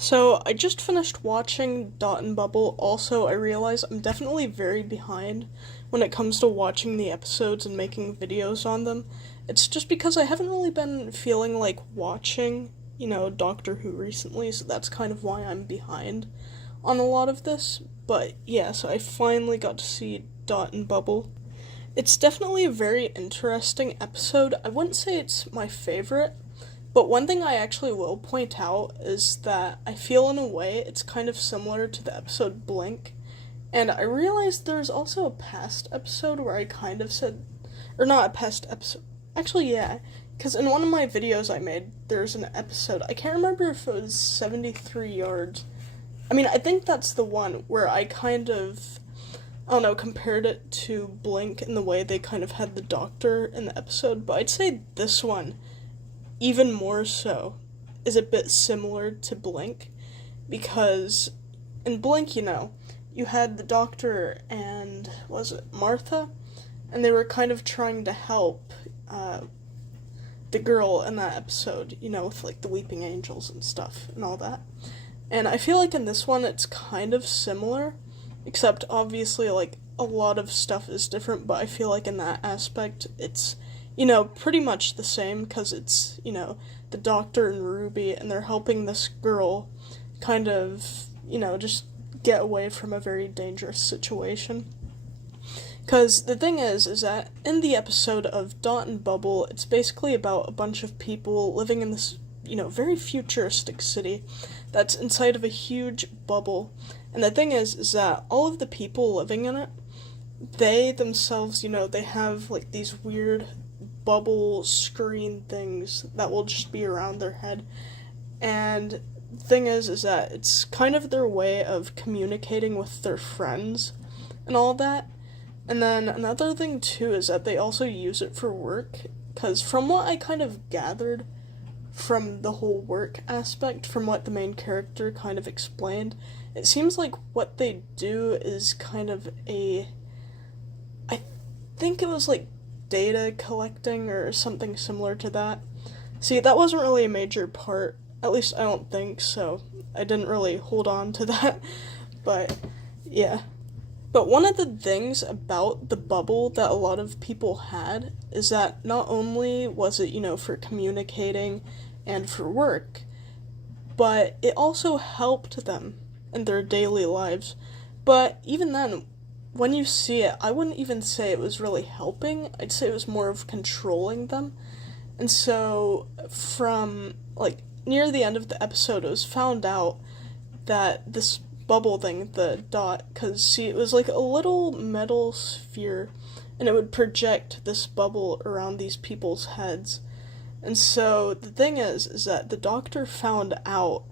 So, I just finished watching Dot and Bubble. Also, I realize I'm definitely very behind when it comes to watching the episodes and making videos on them. It's just because I haven't really been feeling like watching, Doctor Who recently, so that's kind of why I'm behind on a lot of this. But yeah, so I finally got to see Dot and Bubble. It's definitely a very interesting episode. I wouldn't say it's my favorite, but one thing I actually will point out is that I feel in a way it's kind of similar to the episode Blink. And I realized there's also a past episode where I kind of said, or not a past episode, actually, yeah, because in one of my videos I made, there's an episode, I can't remember if it was 73 yards. I mean, I think that's the one where I kind of, I don't know, compared it to Blink in the way they kind of had the doctor in the episode, but I'd say this one, even more so, is a bit similar to Blink, because in Blink, you had the doctor and, was it Martha? And they were kind of trying to help the girl in that episode, with like the weeping angels and stuff and all that. And I feel like in this one it's kind of similar, except obviously like a lot of stuff is different, but I feel like in that aspect it's pretty much the same, because it's, the doctor and Ruby, and they're helping this girl kind of, just get away from a very dangerous situation. Because the thing is that in the episode of Dot and Bubble, it's basically about a bunch of people living in this, very futuristic city that's inside of a huge bubble. And the thing is that all of the people living in it, they themselves, they have like these weird bubble screen things that will just be around their head. And the thing is that it's kind of their way of communicating with their friends and all that. And then another thing too is that they also use it for work, because from what I kind of gathered from the whole work aspect, from what the main character kind of explained, it seems like what they do is kind of I think it was like data collecting or something similar to that. See, that wasn't really a major part, at least I don't think, so I didn't really hold on to that, but yeah. But one of the things about the bubble that a lot of people had is that not only was it, for communicating and for work, but it also helped them in their daily lives. But even then, when you see it, I wouldn't even say it was really helping. I'd say it was more of controlling them. And so, from, like, near the end of the episode, it was found out that this bubble thing, the dot, because, see, it was like a little metal sphere, and it would project this bubble around these people's heads. And so, the thing is that the doctor found out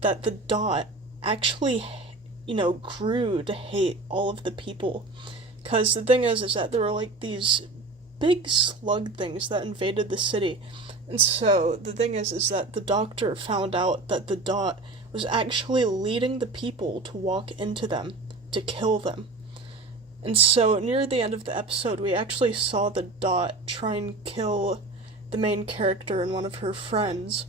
that the dot actually grew to hate all of the people. Because the thing is that there were like these big slug things that invaded the city. And so the thing is that the doctor found out that the dot was actually leading the people to walk into them, to kill them. And so near the end of the episode, we actually saw the dot try and kill the main character and one of her friends.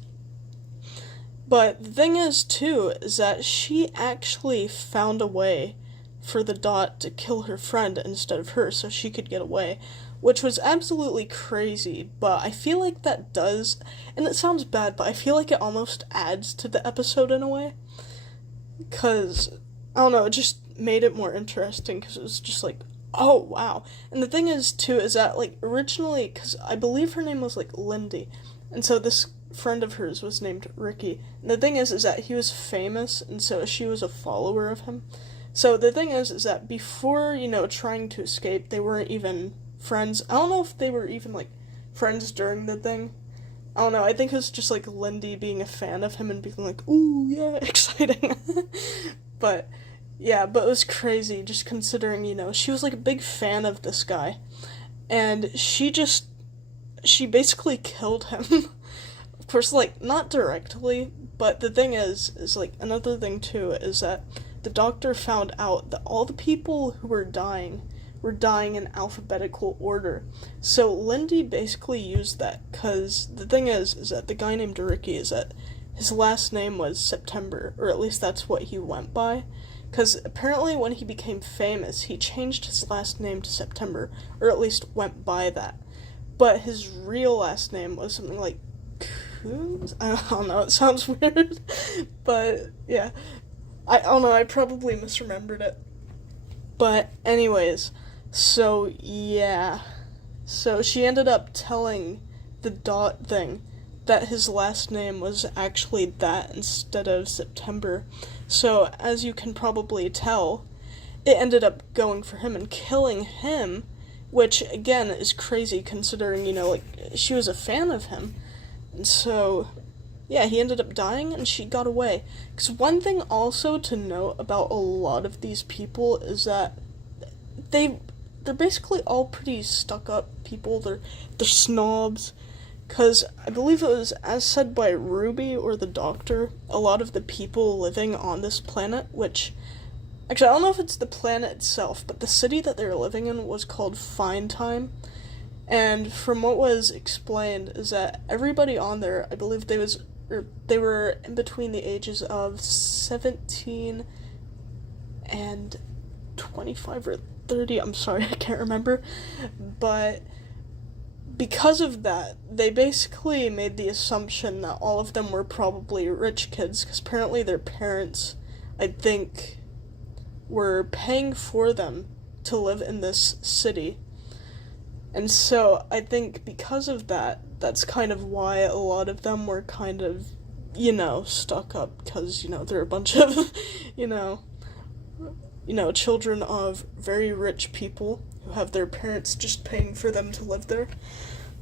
But the thing is, too, is that she actually found a way for the dot to kill her friend instead of her so she could get away, which was absolutely crazy, but I feel like that does, and it sounds bad, but I feel like it almost adds to the episode in a way, because, I don't know, it just made it more interesting, because it was just like, oh, wow. And the thing is, too, is that, like, originally, because I believe her name was, like, Lindy, and so this friend of hers was named Ricky. And the thing is that he was famous, and so she was a follower of him. So the thing is that before, trying to escape, they weren't even friends. I don't know if they were even, like, friends during the thing. I don't know, I think it was just, like, Lindy being a fan of him and being like, ooh, yeah, exciting. But, yeah, but it was crazy, just considering, she was, like, a big fan of this guy. And she basically killed him. Of course, like, not directly, but the thing is like, another thing, too, is that the doctor found out that all the people who were dying in alphabetical order. So Lindy basically used that, because the thing is that the guy named Ricky is that his last name was September, or at least that's what he went by. Because apparently when he became famous, he changed his last name to September, or at least went by that. But his real last name was something like Coons? I don't know, it sounds weird. But, yeah. I don't know, I probably misremembered it. But, anyways, so, yeah. So she ended up telling the Dot thing that his last name was actually that instead of September. So, as you can probably tell, it ended up going for him and killing him, which, again, is crazy considering, like, she was a fan of him. And so, yeah, he ended up dying and she got away. Because one thing also to note about a lot of these people is that they're basically all pretty stuck-up people. They're snobs. Because I believe it was, as said by Ruby or the Doctor, a lot of the people living on this planet, which, actually, I don't know if it's the planet itself, but the city that they were living in was called Fine Time. And from what was explained is that everybody on there, I believe they were in between the ages of 17 and 25 or 30, I'm sorry, I can't remember, but because of that, they basically made the assumption that all of them were probably rich kids, because apparently their parents, I think, were paying for them to live in this city. And so I think because of that, that's kind of why a lot of them were kind of, stuck up, because, they're a bunch of, children of very rich people who have their parents just paying for them to live there.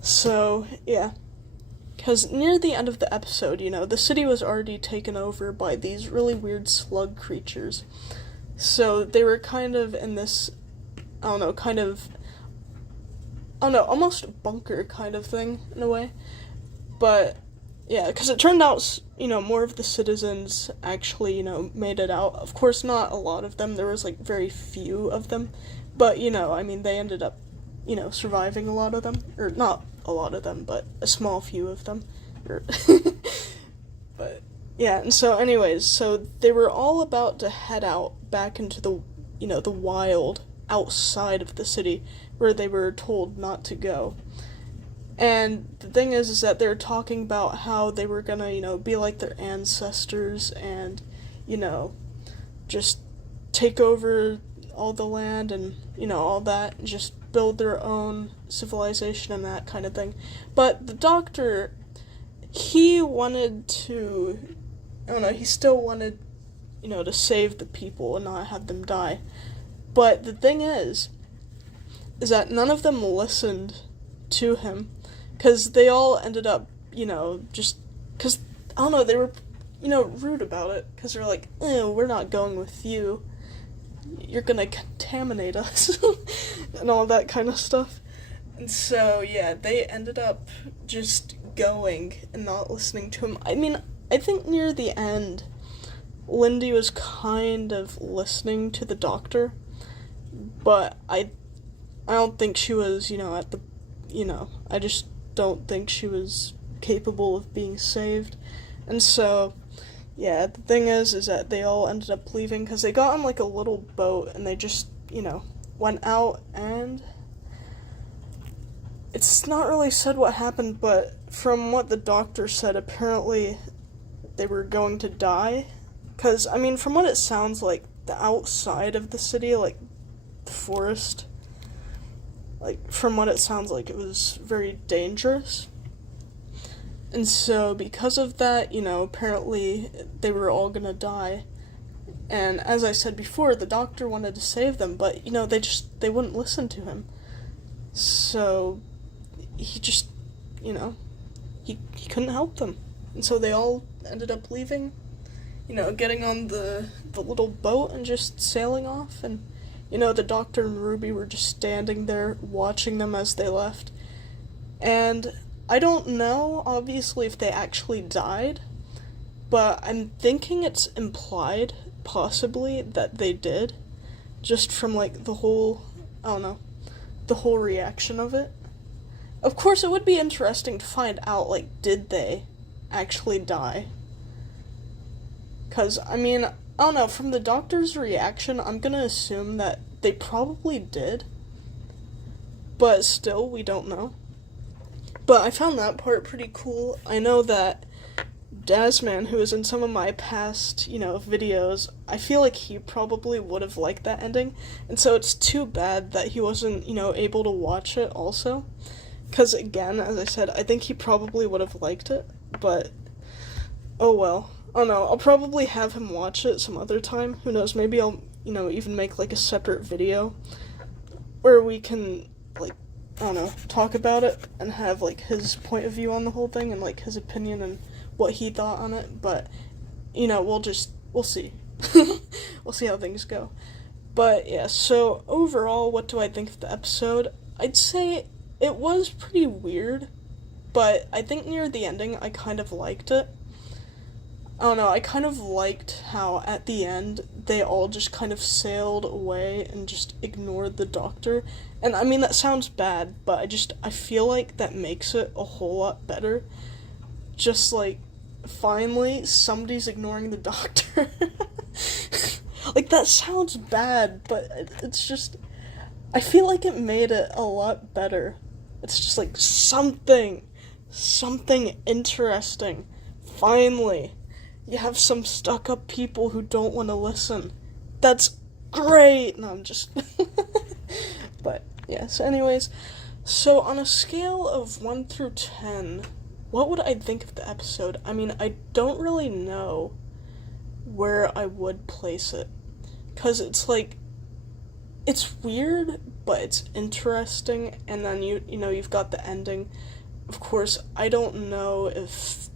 So, yeah. Because near the end of the episode, the city was already taken over by these really weird slug creatures. So they were kind of in this, almost bunker kind of thing, in a way. But, yeah, because it turned out, more of the citizens actually, made it out. Of course, not a lot of them. There was, very few of them. But, they ended up, surviving a lot of them. Or, not a lot of them, but a small few of them. But, yeah, and so, anyways, so they were all about to head out back into the, the wild outside of the city, where they were told not to go. And the thing is that they're talking about how they were gonna, be like their ancestors and, just take over all the land and, all that, and just build their own civilization and that kind of thing. But the Doctor, he wanted to, he still wanted, to save the people and not have them die. But the thing is that none of them listened to him, because they all ended up, just, because, they were, rude about it, because they're like, we're not going with you, you're gonna contaminate us, and all that kind of stuff. And so, yeah, they ended up just going and not listening to him. I think near the end, Lindy was kind of listening to the Doctor, but I don't think she was, at the, I just don't think she was capable of being saved. And so, yeah, the thing is that they all ended up leaving, because they got on, a little boat, and they just, went out, and it's not really said what happened, but from what the Doctor said, apparently they were going to die, because, from what it sounds like, the outside of the city, the forest, from what it sounds like, it was very dangerous. And so, because of that, apparently they were all gonna die. And as I said before, the Doctor wanted to save them, but, they wouldn't listen to him. So, he just, he couldn't help them. And so they all ended up leaving, getting on the little boat and just sailing off, and the Doctor and Ruby were just standing there watching them as they left. And I don't know, obviously, if they actually died, but I'm thinking it's implied, possibly, that they did, just from, the whole, the whole reaction of it. Of course, it would be interesting to find out, did they actually die? Because, I mean, I don't know, from the doctor's reaction, I'm gonna assume that they probably did. But still, we don't know. But I found that part pretty cool. I know that Dasman, who was in some of my past, videos, I feel like he probably would have liked that ending. And so it's too bad that he wasn't, able to watch it also. Because, again, as I said, I think he probably would have liked it. But, oh well. Oh no, I'll probably have him watch it some other time. Who knows, maybe I'll, even make, like, a separate video where we can, like, I don't know, talk about it and have, like, his point of view on the whole thing and, like, his opinion and what he thought on it. But, we'll see. We'll see how things go. But, yeah, so overall, what do I think of the episode? I'd say it was pretty weird, but I think near the ending I kind of liked it. I don't know, I kind of liked how at the end they all just kind of sailed away and just ignored the doctor. And I mean, that sounds bad, but I feel like that makes it a whole lot better. Just like, finally, somebody's ignoring the doctor. Like, that sounds bad, but it's just, I feel like it made it a lot better. It's just like, something interesting. Finally. You have some stuck-up people who don't want to listen. That's great! No, I'm just... But, yeah, so anyways, so on a scale of 1 through 10, what would I think of the episode? I mean, I don't really know where I would place it. Because it's like, it's weird, but it's interesting, and then you've got the ending. Of course, I don't know if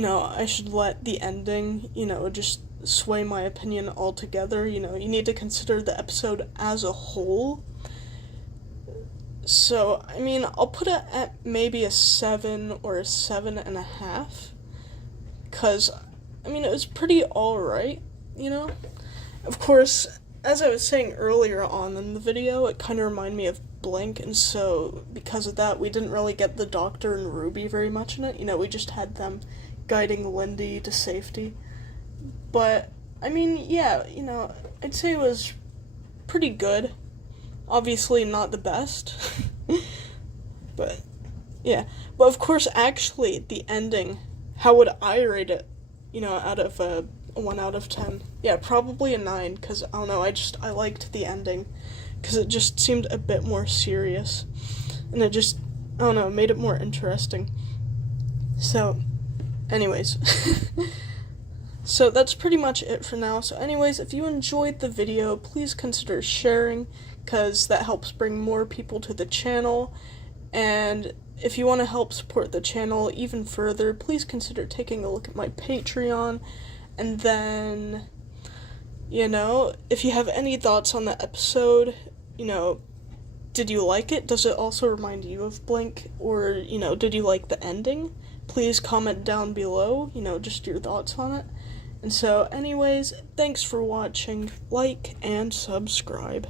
I should let the ending, just sway my opinion altogether. You need to consider the episode as a whole. So, I mean, I'll put it at maybe a 7 or a 7.5. Because, I mean, it was pretty alright, Of course, as I was saying earlier on in the video, it kind of reminded me of Blink, and so, because of that, we didn't really get the Doctor and Ruby very much in it. We just had them guiding Lindy to safety. But, I mean, yeah, I'd say it was pretty good. Obviously not the best. But, yeah. But, of course, actually, the ending, how would I rate it, out of a 1 out of 10? Yeah, probably a 9, because, I don't know, I liked the ending, because it just seemed a bit more serious, and it just, I don't know, made it more interesting. So, anyways, so that's pretty much it for now. So anyways, if you enjoyed the video, please consider sharing, because that helps bring more people to the channel. And if you want to help support the channel even further, please consider taking a look at my Patreon. And then, if you have any thoughts on the episode, did you like it? Does it also remind you of Blink? Or, did you like the ending? Please comment down below, just your thoughts on it. And so, anyways, thanks for watching, like, and subscribe.